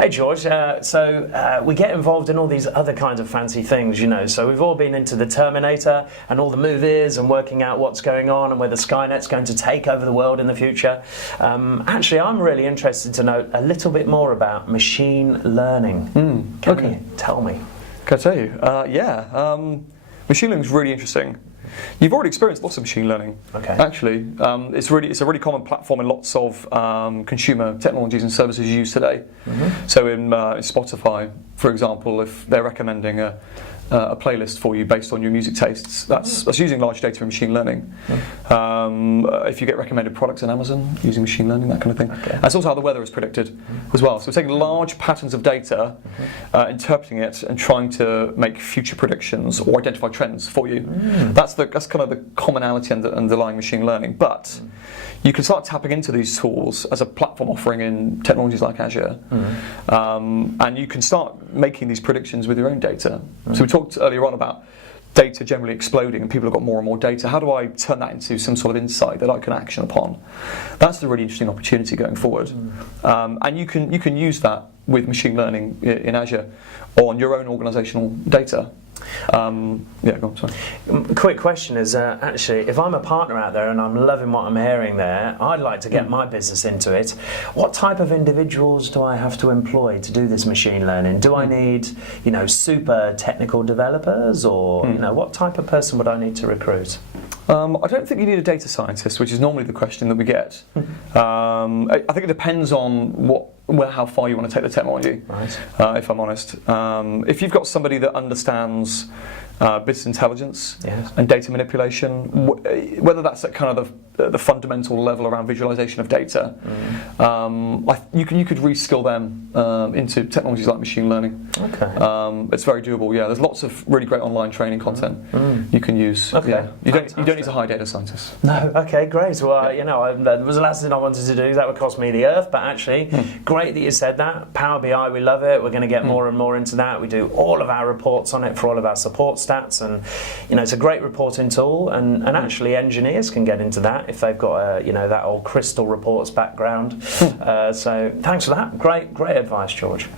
Hey George, we get involved in all these other kinds of fancy things, so we've all been into the Terminator and all the movies and working out what's going on and whether Skynet's going to take over the world in the future. Actually, I'm really interested to know a little bit more about machine learning. Can you tell me? Can I tell you? Machine learning is really interesting. You've already experienced lots of machine learning. Okay. Actually, it's a really common platform in lots of consumer technologies and services used today. So in Spotify, for example, if they're recommending a playlist for you based on your music tastes, that's using large data and machine learning. If you get recommended products on Amazon, using machine learning, that kind of thing. Okay. That's also how the weather is predicted as well. So we're taking large patterns of data, interpreting it, and trying to make future predictions or identify trends for you. That's kind of the commonality underlying machine learning. But you can start tapping into these tools as a platform offering in technologies like Azure, and you can start making these predictions with your own data. So we talked earlier on about data generally exploding and people have got more and more data. How do I turn that into some sort of insight that I can action upon? That's the really interesting opportunity going forward. And you can use that with machine learning in Azure on your own organizational data. Go on, sorry. Quick question is, actually, if I'm a partner out there and I'm loving what I'm hearing there, I'd like to get my business into it. What type of individuals do I have to employ to do this machine learning? Do I need, super technical developers, or what type of person would I need to recruit? I don't think you need a data scientist, which is normally the question that we get. I think it depends on how far you want to take the technology, right. If I'm honest. If you've got somebody that understands business intelligence and data manipulation, whether that's at kind of the fundamental level around visualization of data, you could reskill them into technologies like machine learning. Okay. It's very doable. Yeah, there's lots of really great online training content you can use. Okay. Yeah. You don't need to hire data scientists. No. Okay. Great. Well, that was the last thing I wanted to do. That would cost me the earth. But actually, great that you said that. Power BI, we love it. We're going to get more and more into that. We do all of our reports on it for all of our support stats, and it's a great reporting tool. And actually, engineers can get into that if they've got that old Crystal Reports background. So thanks for that. Great advice, George.